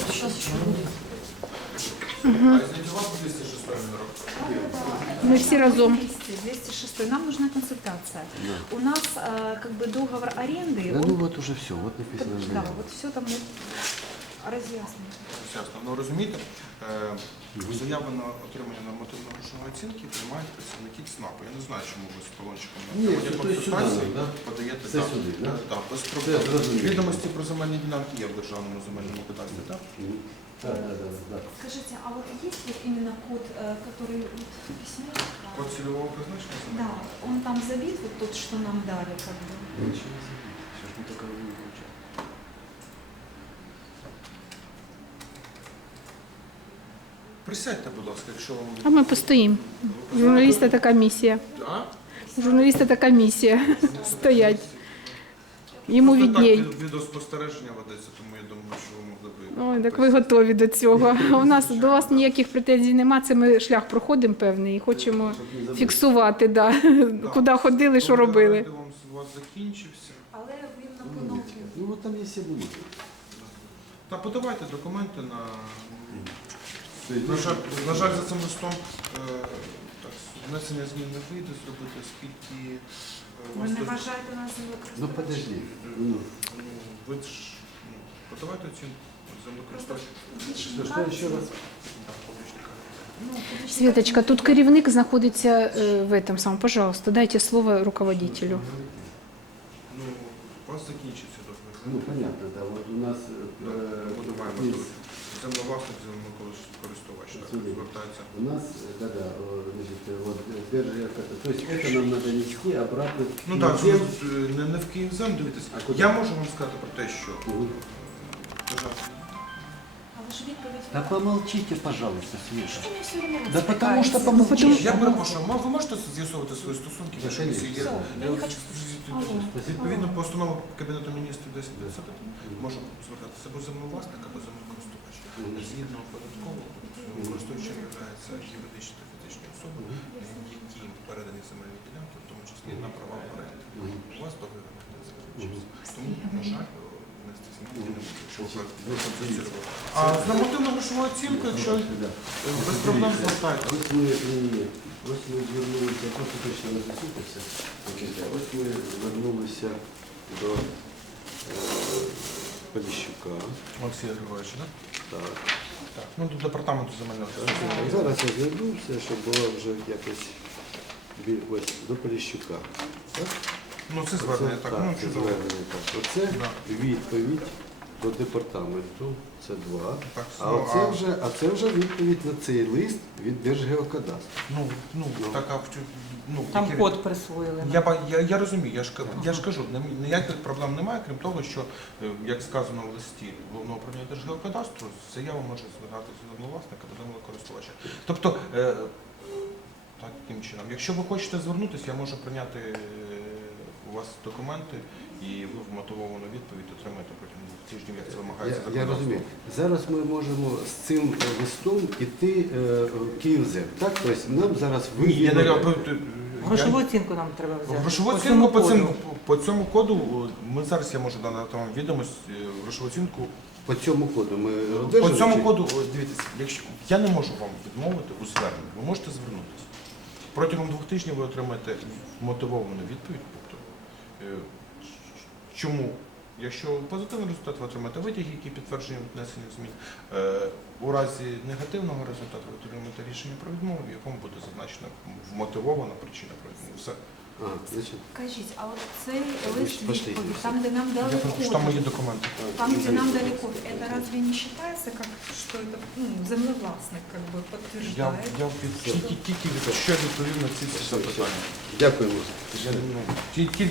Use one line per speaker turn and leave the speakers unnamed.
Сейчас еще будет.
А извините, у вас 206 номер?
Ми всі разом.
206. Нам нужна консультация. У нас как бы договор аренды.
Да
он-
ну вот уже все, вот написано.
Да,
заявление.
вот все там разъяснено.
Ясно. Ну розумієте, заяви на отримання нормативно-грошової оцінки приймають працівники ЦНАПу. Я не знаю, чому ви з талончиком на
Ні,
проводі
це то есть
консультації
сюди, да?
подаєте
Це
так.
сюди, да?
Так, без
Це
проблем.
зрозуміло.
Відомості про земельні ділянки є в державному земельному кадастрі, так?
Да, да, да, да.
Скажите, а вот есть вот именно код, который вот в письме?
Код цільового призначення
Да,
земельного?
он там забит, вот тот, что нам дали, как бы.
Ничего себе. Сейчас мы такого не получаем.
Присядьте, будь ласка, якщо вам...
А ми постоїмо. Журналіста така місія.
А?
Журналіста така місія. Стоять. Йому
Просто
відній.
так відеоспостереження ведеться, тому я думаю, що ви могли б...
Ой, так ви готові до цього. У нас до вас ніяких претензій нема. Це ми шлях проходимо певний і хочемо фіксувати, да. Куди ходили, що робили.
Вам у вас закінчився.
Але він на коноплю.
Ну вот там есть все бумаги.
Та подавайте документи на... На жаль, за цим листом так, внесення змін не вийде зробити, оскільки у
Ви
вас
не
тут-
вважаєте нас
Ну
землекористувачем?
подожди. Ну,
ви ж подавайте оцінку землекористувача.
что еще раз?
Світочка, тут керівник знаходиться в этом самому. Пожалуйста, дайте слово руководителю.
Ну, у вас закінчиться договір.
Ну понятно, да. Вот у нас
Подаваємо
есть,
тут. Землевласник, землекористувач. Так,
Сюди.
звертається.
у нас, да-да, значит, вот держи, то есть это нам надо нести обратно.
Ну
в
так,
Киев.
не в Київзем дивитесь.
А куди?
Я можу вам сказати про те, що...
Мгм.
Пожалуйста.
Але ж відповідь...
Да помолчите, пожалуйста, Света.
Що ви все время
Да потому что
розпитаєтесь?
помолчишь.
Я перепрошую, ви можете з'ясувати свої стосунки в нашій комісії?
Все, я не хочу
Відповідно, по установу Кабінету міністрів 1050 можу звертатися або землевласник, або землекористувач. Згідно податкового, користувачем є юридичні та фізичні особи, які передані земельні ділянки, в тому числі на права оренди. У вас договір не закінчився. Тому, на жаль, внести зміни не буде, якщо ви концентрували. А з нормативно-грошовою оцінкою, якщо без проблем звертайтеся.
Ось ми, ось ми звернулися, я просто точно не засупився. Ось ми звернулися до Поліщука.
Олексій Григорович, так?
Так.
Так. Ну, до департаменту земельного
Зараз я звернувся, щоб було вже якось ось до Поліщука. Так?
Ну, це звернення, так. Ну,
це
чудово.
звернення, так. Оце
Да.
відповідь до департаменту, це 2.
Так,
А це вже відповідь на цей лист від Держгеокадастру.
Ну, така, ну,
Там
які-
код присвоїли.
Я розумію, я ж кажу, ніяких проблем немає, крім того, що, як сказано в листі Головного управління Держгеокадастру, заява може звертатися до землевласника до землекористувача. Тобто, таким чином, якщо ви хочете звернутися, я можу прийняти у вас документи, і ви вмотивовану відповідь отримаєте протягом 2 тижнів, як це вимагається
Я
законодавством.
розумію. Зараз ми можемо з цим листом іти в Київзем. Так? Тобто нам зараз
Ні, я не
вигідно.
Грошову оцінку нам треба взяти.
Грошову
По
оцінку
цьому
по цьому коду, ми зараз я можу дати вам відомість, грошову оцінку.
По цьому коду ми
По
одержали
цьому
чи-
коду, дивіться, якщо я не можу вам відмовити у зверненні, ви можете звернутися. Протягом 2 тижнів ви отримаєте мотивовану відповідь. Тобто, чому? Якщо позитивний результат, ви отримаєте витяг, який підтверджує внесення змін. У разі негативного результату ви отримаєте рішення про відмову, в якому буде зазначена вмотивована причина про відмову. Все.
Значить,
Скажіть, а от цей лист
Пошли.
відповідь, там, де нам дали
Я прошу, що там мої
код,
документи.
там, где нам дали код, это разве не считается, как, что это землевластник как бы
Я
подтверждает?
тільки що відповів на ці всі запитання.
Дякуємо.
Я, ну, тільки